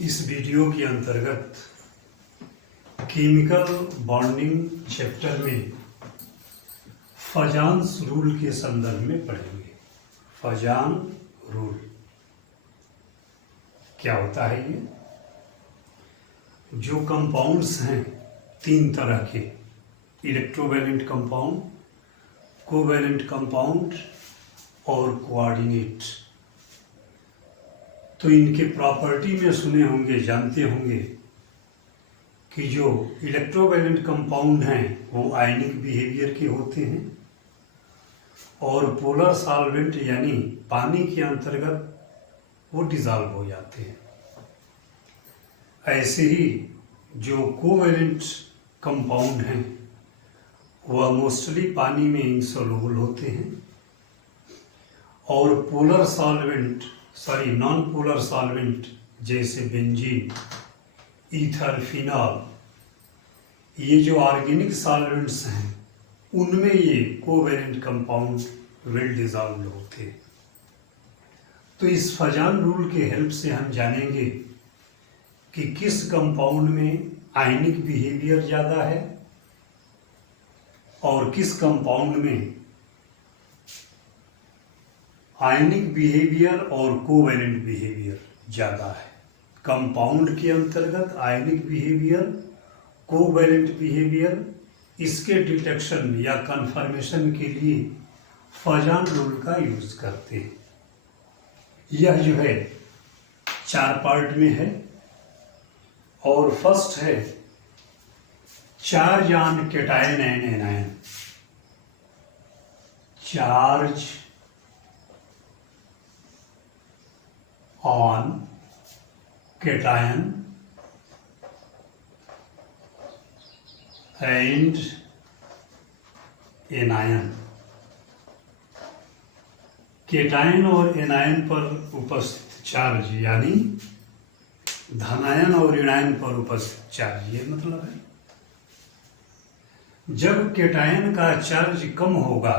इस वीडियो के अंतर्गत केमिकल बॉन्डिंग चैप्टर में फजान्स रूल के संदर्भ में पढ़ेंगे। फजान रूल क्या होता है? ये जो कंपाउंड्स हैं तीन तरह के, इलेक्ट्रोवैलेंट कंपाउंड, कोवैलेंट कंपाउंड और कोऑर्डिनेट, तो इनके प्रॉपर्टी में सुने होंगे, जानते होंगे कि जो इलेक्ट्रोवैलेंट कंपाउंड हैं वो आयनिक बिहेवियर के होते हैं और पोलर सॉल्वेंट यानी पानी के अंतर्गत वो डिसॉल्व हो जाते हैं। ऐसे ही जो कोवैलेंट कंपाउंड हैं वह मोस्टली पानी में इनसॉल्युबल होते हैं और polar solvent non polar solvent जैसे बेंजीन, ईथर, फिनॉल, ये जो ऑर्गेनिक सॉल्वेंट्स हैं उनमें ये कोवैलेंट कंपाउंड वेल डिसॉल्व्ड होते हैं। तो इस फजान रूल के हेल्प से हम जानेंगे कि किस कंपाउंड में आयनिक बिहेवियर ज़्यादा है और किस कंपाउंड में आयनिक बिहेवियर और कोवैलेंट बिहेवियर ज़्यादा है। कंपाउंड के अंतर्गत आयनिक बिहेवियर, कोवैलेंट बिहेवियर, इसके डिटेक्शन या कन्फर्मेशन के लिए फजान रूल का यूज करते हैं। यह जो है 4 पार्ट में है और फर्स्ट है charge on cation and anion. Charge on cation and anion. Cation और एनायन पर उपस्थित चार्ज यानी धनायन और ऋणायन पर उपस्थित चार्ज, ये मतलब है जब कैटायन का चार्ज कम होगा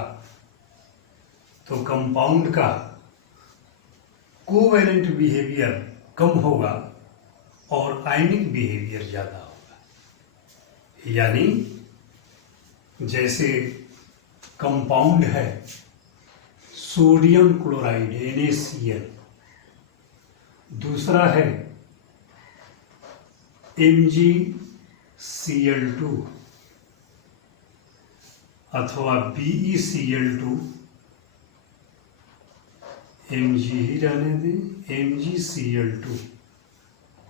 तो कंपाउंड का कोवैलेंट बिहेवियर कम होगा और आयनिक बिहेवियर ज़्यादा होगा। यानी जैसे कंपाउंड है सोडियम क्लोराइड NaCl, दूसरा है MgCl2 अथवा BeCl2, Mg ही रहने दें, MgCl2,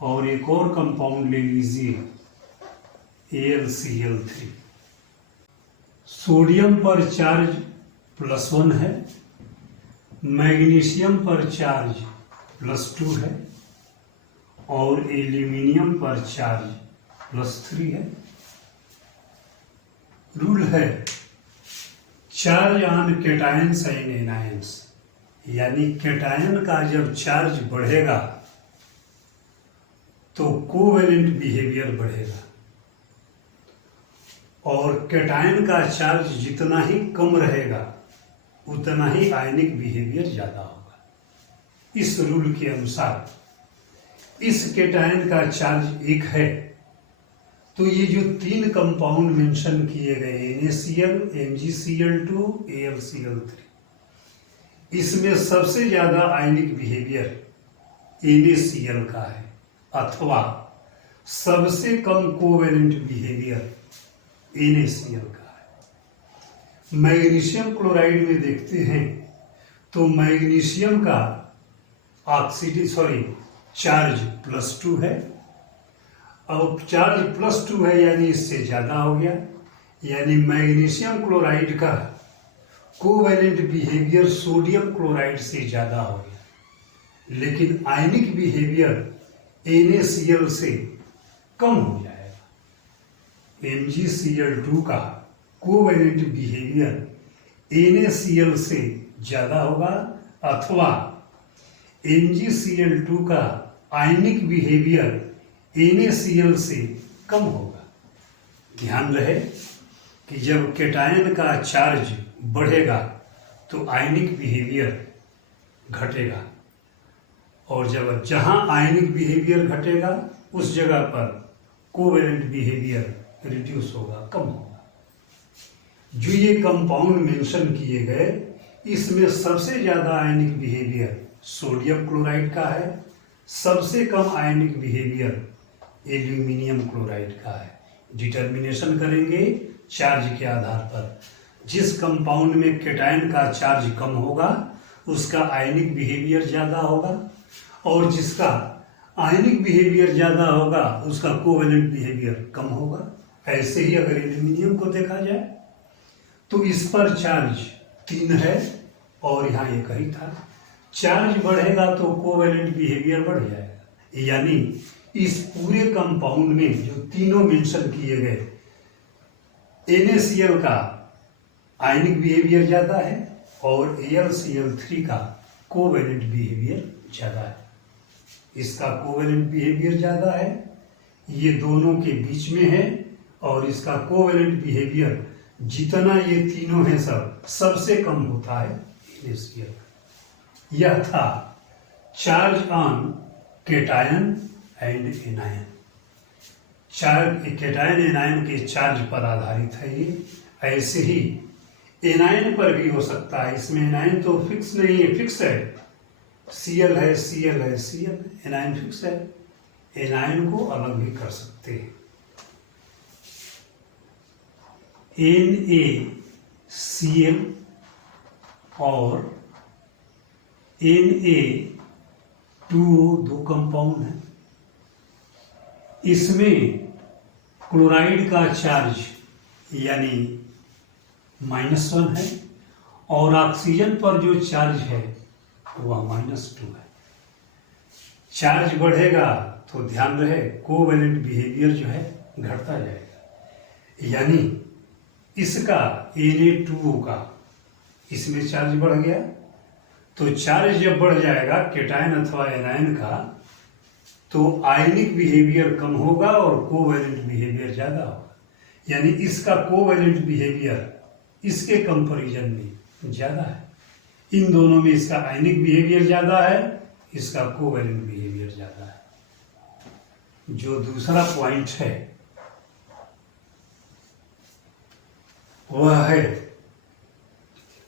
और एक और कंपाउंड ले लीजिए AlCl3। सोडियम पर चार्ज +1 है, मैग्नीशियम पर चार्ज +2 है और एल्यूमिनियम पर चार्ज +3 है। रूल है charge on cations and anions, यानी कैटायन का जब चार्ज बढ़ेगा तो कोवैलेंट बिहेवियर बढ़ेगा और कैटायन का चार्ज जितना ही कम रहेगा उतना ही आयनिक बिहेवियर ज़्यादा होगा। इस रूल के अनुसार इस कैटायन का चार्ज 1 है तो ये जो 3 कंपाउंड मेंशन किए गए NaCl, MgCl2, AlCl3, इसमें सबसे ज़्यादा आयनिक बिहेवियर NaCl का है अथवा सबसे कम कोवैलेंट बिहेवियर NaCl का है। मैग्नीशियम क्लोराइड में देखते हैं तो मैग्नीशियम का चार्ज +2 है और चार्ज +2 है यानी इससे ज़्यादा हो गया, यानी मैग्नीशियम क्लोराइड का कोवैलेंट बिहेवियर सोडियम क्लोराइड से ज़्यादा हो गया, लेकिन आयनिक बिहेवियर NaCl से कम हो जाएगा। MgCl2 का कोवैलेंट बिहेवियर NaCl से ज़्यादा होगा अथवा MgCl2 का आयनिक बिहेवियर NaCl से कम होगा। ध्यान रहे कि जब कैटायन का चार्ज बढ़ेगा तो आयनिक बिहेवियर घटेगा और जब जहां आयनिक बिहेवियर घटेगा उस जगह पर कोवेलेंट बिहेवियर रिड्यूस होगा, कम होगा। जो ये कंपाउंड मेंशन किए गए, इसमें सबसे ज्यादा आयनिक बिहेवियर सोडियम क्लोराइड का है, सबसे कम आयनिक बिहेवियर एल्यूमिनियम क्लोराइड का है। डिटर्मिनेशन करेंगे चार्ज के आधार पर। जिस कंपाउंड में केटायन का चार्ज कम होगा उसका आयनिक बिहेवियर ज्यादा होगा, और जिसका आयनिक बिहेवियर ज्यादा होगा उसका कोवेलेंट बिहेवियर कम होगा। ऐसे ही अगर एल्यूमिनियम को देखा जाए तो इस पर चार्ज 3 है और यहाँ 1 ही था। चार्ज बढ़ेगा तो कोवेलेंट बिहेवियर बढ़ जाएगा, यानी इस पूरे कंपाउंड में जो तीनों मेंशन किए गए, NaCl का आयनिक बिहेवियर ज्यादा है और AlCl3 का कोवेलेंट बिहेवियर ज्यादा है। इसका कोवेलेंट बिहेवियर ज्यादा है, ये दोनों के बीच में है, और इसका कोवेलेंट बिहेवियर जितना ये तीनों हैं सबसे कम होता है NaCl। यह था charge on cation and anion. Cation anion के चार्ज पर आधारित है ये। ऐसे ही एनायन पर भी हो सकता है। इसमें एनायन तो फिक्स नहीं है, फिक्स है, Cl है, Cl है, Cl, एनायन फिक्स है। एनायन को अलग भी कर सकते हैं। NaCl और Na2O दो कंपाउंड है। इसमें क्लोराइड का चार्ज यानी -1 है, और ऑक्सीजन पर जो चार्ज है वह -2 है। चार्ज बढ़ेगा तो ध्यान रहे कोवेलेंट बिहेवियर जो है घटता जाएगा, यानी इसका Na2O का इसमें चार्ज बढ़ गया, तो चार्ज जब बढ़ जाएगा केटायन अथवा एनायन का, तो आयनिक बिहेवियर कम होगा और कोवेलेंट बिहेवियर ज्यादा होगा, यानी इसका कोवेलेंट बिहेवियर इसके कंपैरिजन में ज्यादा है। इन दोनों में इसका आयनिक बिहेवियर ज्यादा है, इसका कोवेलेंट बिहेवियर ज्यादा है। जो दूसरा पॉइंट है वह है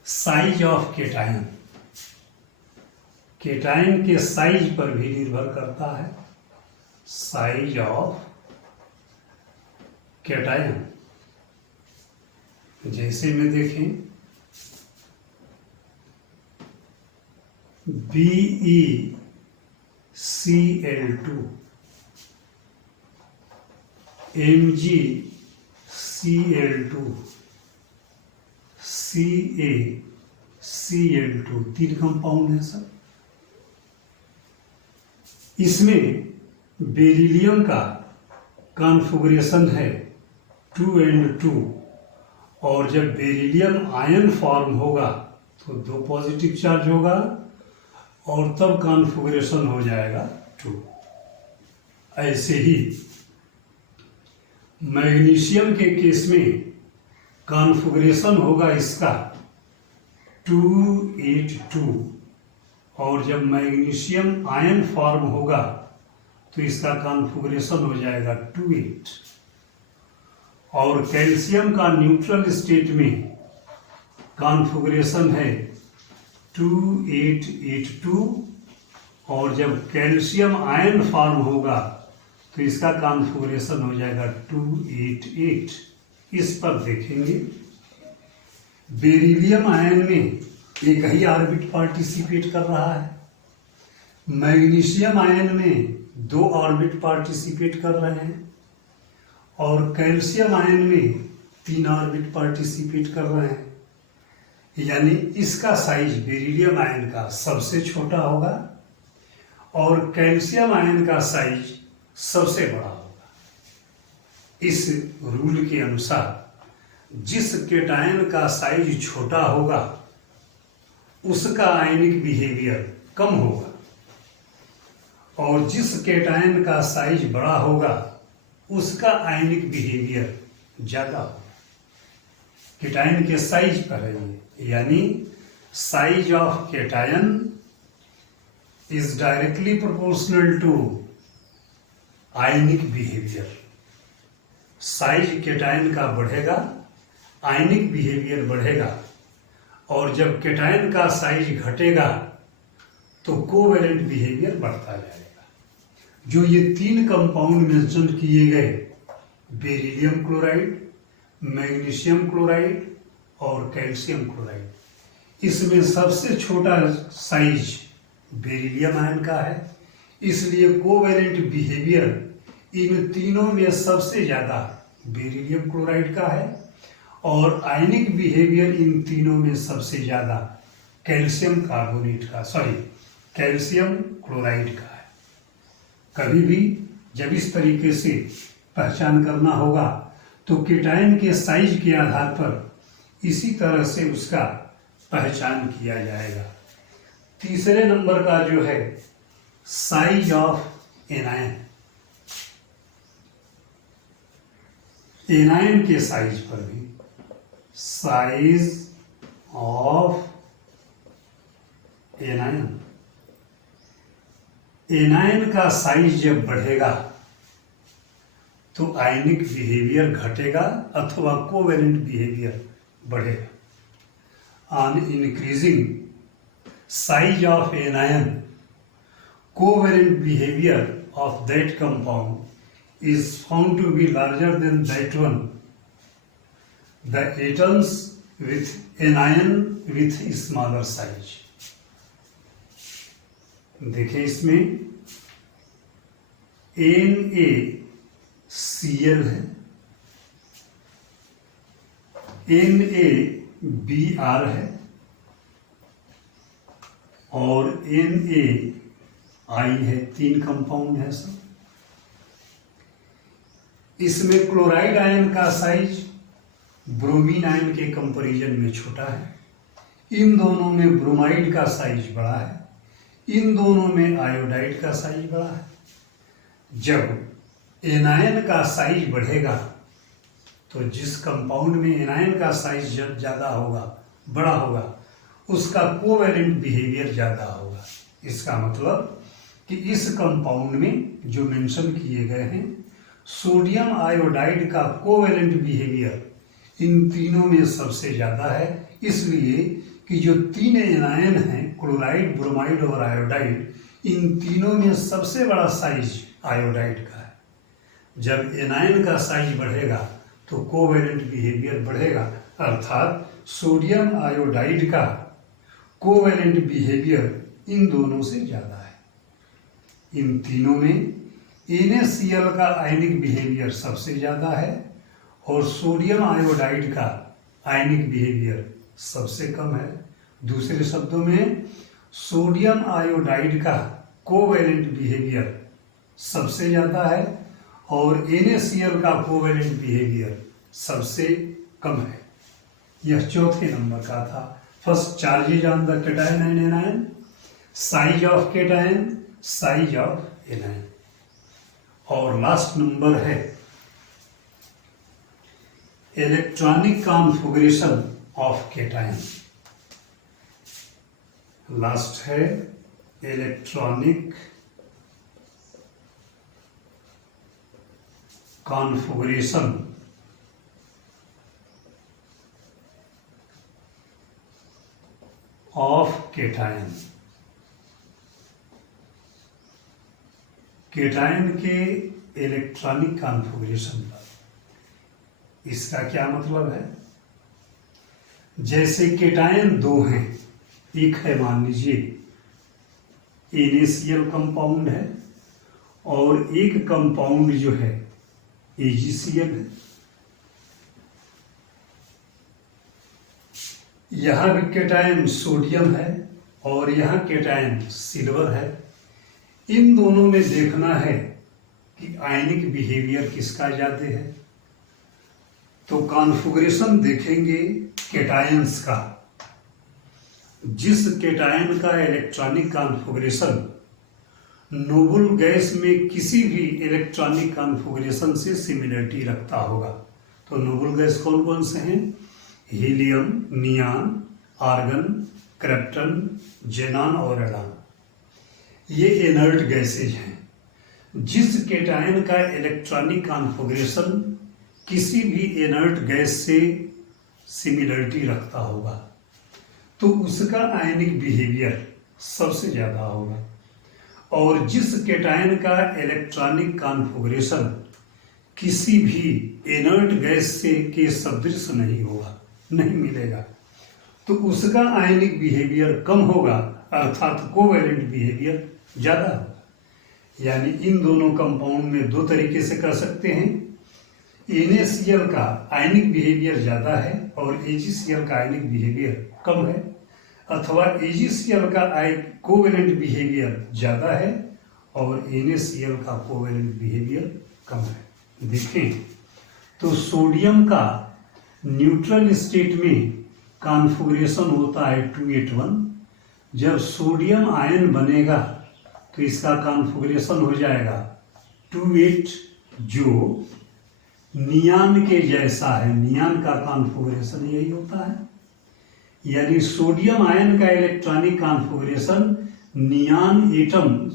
साइज ऑफ केटायन। केटायन के साइज पर भी निर्भर करता है। साइज ऑफ केटायन, जैसे में देखें BeCl2 MgCl2 CaCl2 तीन कंपाउंड है सब। इसमें बेरिलियम का कॉन्फ़िगरेशन है 2n2, और जब बेरिलियम आयन फॉर्म होगा तो 2 पॉजिटिव चार्ज होगा और तब कॉन्फ़िगरेशन हो जाएगा 2। ऐसे ही मैग्नीशियम के केस में कॉन्फ़िगरेशन होगा इसका 282, और जब मैग्नीशियम आयन फॉर्म होगा तो इसका कॉन्फ़िगरेशन हो जाएगा 28। और कैल्शियम का न्यूट्रल स्टेट में कॉन्फ़िगरेशन है 2882, और जब कैल्शियम आयन फॉर्म होगा तो इसका कॉन्फ़िगरेशन हो जाएगा 288। इस पर देखेंगे बेरिलियम आयन में एक ही ऑर्बिट पार्टिसिपेट कर रहा है, मैग्नीशियम आयन में 2 ऑर्बिट पार्टिसिपेट कर रहे हैं, और कैल्शियम आयन में 3 ऑर्बिट पार्टिसिपेट कर रहे हैं। यानी इसका साइज बेरिलियम आयन का सबसे छोटा होगा और कैल्शियम आयन का साइज सबसे बड़ा होगा। इस रूल के अनुसार जिस केटायन का साइज छोटा होगा उसका आयनिक बिहेवियर कम होगा, और जिस केटायन का साइज बड़ा होगा उसका आयनिक बिहेवियर ज्यादा होगा। केटायन के साइज पर है ये, यानी size of cation is directly proportional to ionic behavior. Size cation का बढ़ेगा, आयनिक बिहेवियर बढ़ेगा, और जब केटायन का साइज घटेगा तो कोवेलेंट बिहेवियर बढ़ता जाएगा। जो ये 3 कंपाउंड मेंशन किए गए, बेरिलियम क्लोराइड, मैग्नीशियम क्लोराइड और कैल्शियम क्लोराइड, इसमें सबसे छोटा साइज बेरिलियम आयन का है, इसलिए कोवेलेंट बिहेवियर इन तीनों में सबसे ज्यादा बेरिलियम क्लोराइड का है, और आयनिक बिहेवियर इन तीनों में सबसे ज्यादा कैल्शियम क्लोराइड का है। कभी भी जब इस तरीके से पहचान करना होगा तो केटायन के साइज के आधार पर इसी तरह से उसका पहचान किया जाएगा। तीसरे नंबर का जो है साइज ऑफ एनायन, एनायन के साइज पर भी साइज ऑफ एनायन, एनायन का साइज जब बढ़ेगा तो आयनिक बिहेवियर घटेगा अथवा कोवेलेंट बिहेवियर बढ़ेगा। On increasing size of anion, covalent behaviour of that compound is found to be larger than that one. The atoms with anion with smaller size. देखिए इसमें NaCl है, NaBr है और NaI है, 3 compound है सब। इसमें क्लोराइड आयन का साइज ब्रोमीन आयन के कंपैरिजन में छोटा है, इन दोनों में ब्रोमाइड का साइज बड़ा है, इन दोनों में आयोडाइड का साइज बड़ा है। जब एनायन का साइज बढ़ेगा तो जिस कंपाउंड में एनायन का साइज ज़्यादा होगा, बड़ा होगा, उसका कोवेलेंट बिहेवियर ज़्यादा होगा। इसका मतलब कि इस कंपाउंड में जो मेंशन किए गए हैं, सोडियम आयोडाइड का कोवेलेंट बिहेवियर इन तीनों में सबसे ज़्यादा है, इसलिए कि जो 3 एनायन हैं, क्लोराइड, ब्रोमाइड और आयोडाइड, इन तीनों में सबसे बड़ा साइज आयोडाइड का है। जब एनायन का साइज बढ़ेगा तो कोवेलेंट बिहेवियर बढ़ेगा, अर्थात सोडियम आयोडाइड का कोवेलेंट बिहेवियर इन दोनों से ज़्यादा है। इन तीनों में NaCl का आयनिक बिहेवियर सबसे ज़्यादा है और सोडियम आयोडाइड का आयनिक बिहेवियर सबसे कम है। दूसरे शब्दों में सोडियम आयोडाइड का कोवेलेंट बिहेवियर सबसे ज़्यादा है और NaCl का कोवेलेंट बिहेवियर सबसे कम है। यह चौथे नंबर का था। First, charges on the cation and anion, size of cation, size of anion. और लास्ट नंबर है electronic configuration of cation. Last है electronic configuration of cation. Cation के इलेक्ट्रॉनिक कॉन्फ़िगरेशन पर इसका क्या मतलब है? जैसे केटायन 2 हैं, एक है मान लीजिए NaCl कंपाउंड है और एक कंपाउंड जो है AgCl है। यहाँ भी केटायन सोडियम है और यहाँ केटायन सिल्वर है। इन दोनों में देखना है कि आयनिक बिहेवियर किसका ज्यादा है। तो कॉन्फ़िगरेशन देखेंगे केटायंस का। जिस केटायन का इलेक्ट्रॉनिक कॉन्फ़िगरेशन नोबल गैस में किसी भी इलेक्ट्रॉनिक कॉन्फ़िगरेशन से सिमिलरिटी रखता होगा, तो नोबल गैस कौन कौन से हैं? हीलियम, नियान, आर्गन, क्रिप्टन, जेनॉन और एरान। ये इनर्ट गैसेज हैं। जिस केटायन का इलेक्ट्रॉनिक कॉन्फ़िगरेशन किसी भी इनर्ट गैस से सिमिलरिटी रखता होगा तो उसका आयनिक बिहेवियर सबसे ज़्यादा होगा, और जिस केटायन का इलेक्ट्रॉनिक कॉन्फ़िगरेशन किसी भी इनर्ट गैस से के सदृश नहीं होगा, नहीं मिलेगा, तो उसका आयनिक बिहेवियर कम होगा, अर्थात कोवैलेंट बिहेवियर ज़्यादा होगा। यानी इन दोनों कंपाउंड में दो तरीके से कर सकते हैं। NaCl का आयनिक बिहेवियर ज़्यादा है और AgCl का आयनिक बिहेवियर कम है, अथवा AgCl का कोवैलेंट बिहेवियर ज़्यादा है और NaCl का कोवैलेंट बिहेवियर कम है। देखें तो सोडियम का न्यूट्रल स्टेट में कॉन्फ़िगरेशन होता है 281। जब सोडियम आयन बनेगा तो इसका कॉन्फ़िगरेशन हो जाएगा 28, जो नियान के जैसा है। नियान का कॉन्फ़िगरेशन यही होता है, यानी सोडियम आयन का इलेक्ट्रॉनिक कॉन्फ़िगरेशन नियान एटम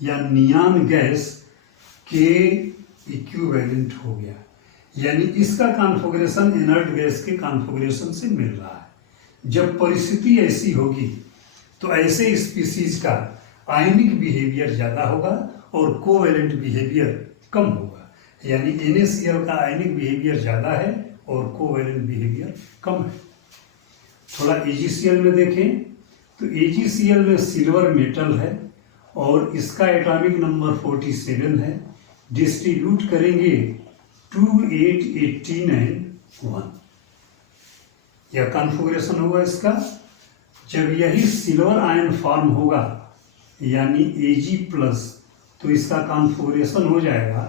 या नियान गैस के इक्विवेलेंट हो गया, यानी इसका कॉन्फ़िगरेशन इनर्ट गैस के कॉन्फ़िगरेशन से मिल रहा है। जब परिस्थिति ऐसी होगी तो ऐसे स्पीसीज का आयनिक बिहेवियर ज़्यादा होगा और कोवैलेंट बिहेवियर कम होगा, यानी NaCl का आयनिक बिहेवियर ज़्यादा है और कोवैलेंट बिहेवियर कम है। थोड़ा AgCl में देखें तो AgCl में सिल्वर मेटल है और इसका एटॉमिक नंबर 47 है। डिस्ट्रीब्यूट करेंगे 2, 8, 18 and 1, यह कॉन्फ़िगरेशन होगा इसका। जब यही सिल्वर आयन फॉर्म होगा यानी Ag+, तो इसका कॉन्फ़िगरेशन हो जाएगा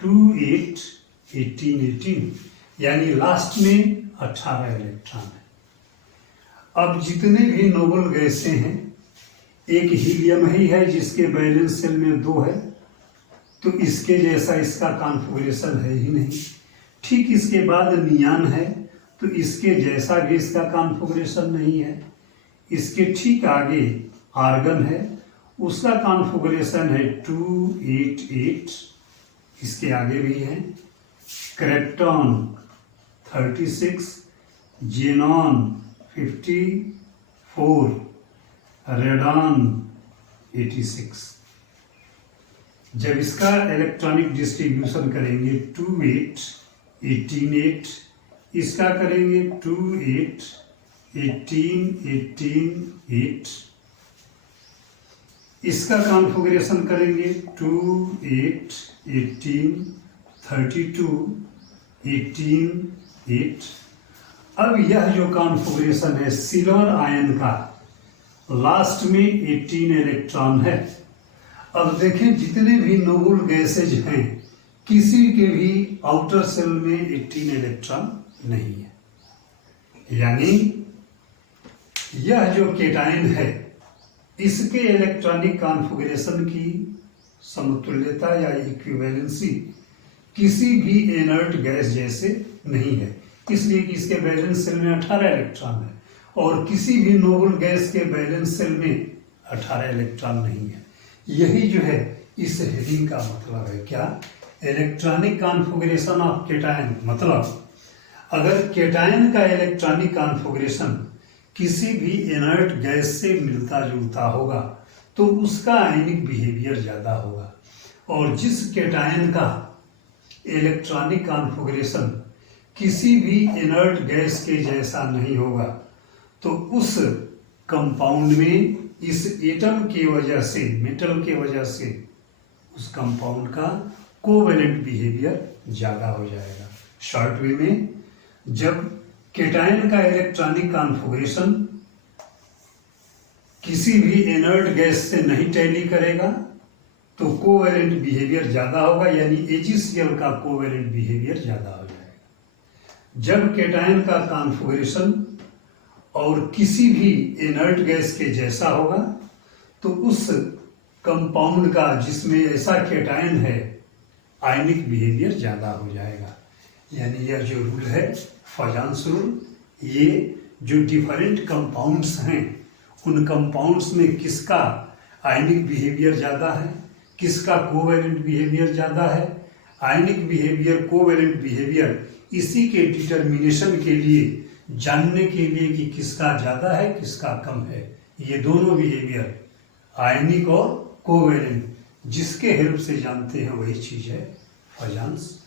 2, 8, 18, 18, यानी लास्ट में 18 इलेक्ट्रॉन है। अब जितने भी नोबल गैसें हैं, एक हीलियम ही है जिसके वैलेंस शेल में 2 है, तो इसके जैसा इसका कॉन्फ़िगरेशन है ही नहीं। ठीक इसके बाद नियान है, तो इसके जैसा भी इसका कॉन्फ़िगरेशन नहीं है। इसके ठीक आगे आर्गन है, उसका कॉन्फ़िगरेशन है 2, 8, 8, इसके आगे भी है। क्रेप्टॉन 36, जेनॉन 54, रेडॉन 86। जब इसका इलेक्ट्रॉनिक डिस्ट्रीब्यूशन करेंगे 2, 8, 18, 8, इसका करेंगे 2, 8, 18, 18, 8, इसका कॉन्फ़िगरेशन करेंगे 2, 8, 18, 32, 18, 8। अब यह जो कॉन्फ़िगरेशन है सिल्वर आयन का, लास्ट में 18 इलेक्ट्रॉन है। अब देखें जितने भी नोबल गैसेज हैं, किसी के भी आउटर सेल में 18 इलेक्ट्रॉन नहीं है, यानी यह जो केटायन है इसके इलेक्ट्रॉनिक कॉन्फ़िगरेशन की समतुल्यता या इक्विवेलेंसी किसी भी इनर्ट गैस जैसे नहीं है, इसलिए कि इसके वैलेंस शेल में 18 इलेक्ट्रॉन है और किसी भी नोबल गैस के वैलेंस शेल में 18 इलेक्ट्रॉन नहीं है। यही जो है इस हेडिंग का मतलब है। क्या? इलेक्ट्रॉनिक कॉन्फ़िगरेशन ऑफ केटायन, मतलब अगर केटायन का इलेक्ट्रॉनिक कॉन्फ़िगरेशन किसी भी इनर्ट गैस से मिलता जुलता होगा तो उसका आयनिक बिहेवियर ज़्यादा होगा, और जिस केटायन का इलेक्ट्रॉनिक कॉन्फ़िगरेशन किसी भी इनर्ट गैस के जैसा नहीं होगा तो उस कंपाउंड में इस एटम की वजह से, मेटल की वजह से उस कंपाउंड का कोवैलेंट बिहेवियर ज़्यादा हो जाएगा। शॉर्ट वे में, जब केटायन का इलेक्ट्रॉनिक कॉन्फ़िगरेशन किसी भी इनर्ट गैस से नहीं टैली करेगा तो कोवैलेंट बिहेवियर ज़्यादा होगा, यानी AgCl का कोवैलेंट बिहेवियर ज़्यादा हो जाएगा। जब केटायन का कॉन्फ़िगरेशन और किसी भी इनर्ट गैस के जैसा होगा तो उस कंपाउंड का जिसमें ऐसा केटायन है आयनिक बिहेवियर ज़्यादा हो जाएगा। यानी यह जो रूल है फजांस रूल, ये जो डिफरेंट कंपाउंड्स हैं उन कंपाउंड्स में किसका आयनिक बिहेवियर ज़्यादा है, किसका कोवैलेंट बिहेवियर ज़्यादा है। आयनिक बिहेवियर, कोवैलेंट बिहेवियर, इसी के डिटर्मिनेशन के लिए, जानने के लिए कि किसका ज़्यादा है किसका कम है, ये दोनों बिहेवियर आयनिक और कोवैलेंट, जिसके हेल्प से जानते हैं वही चीज़ है अजांस।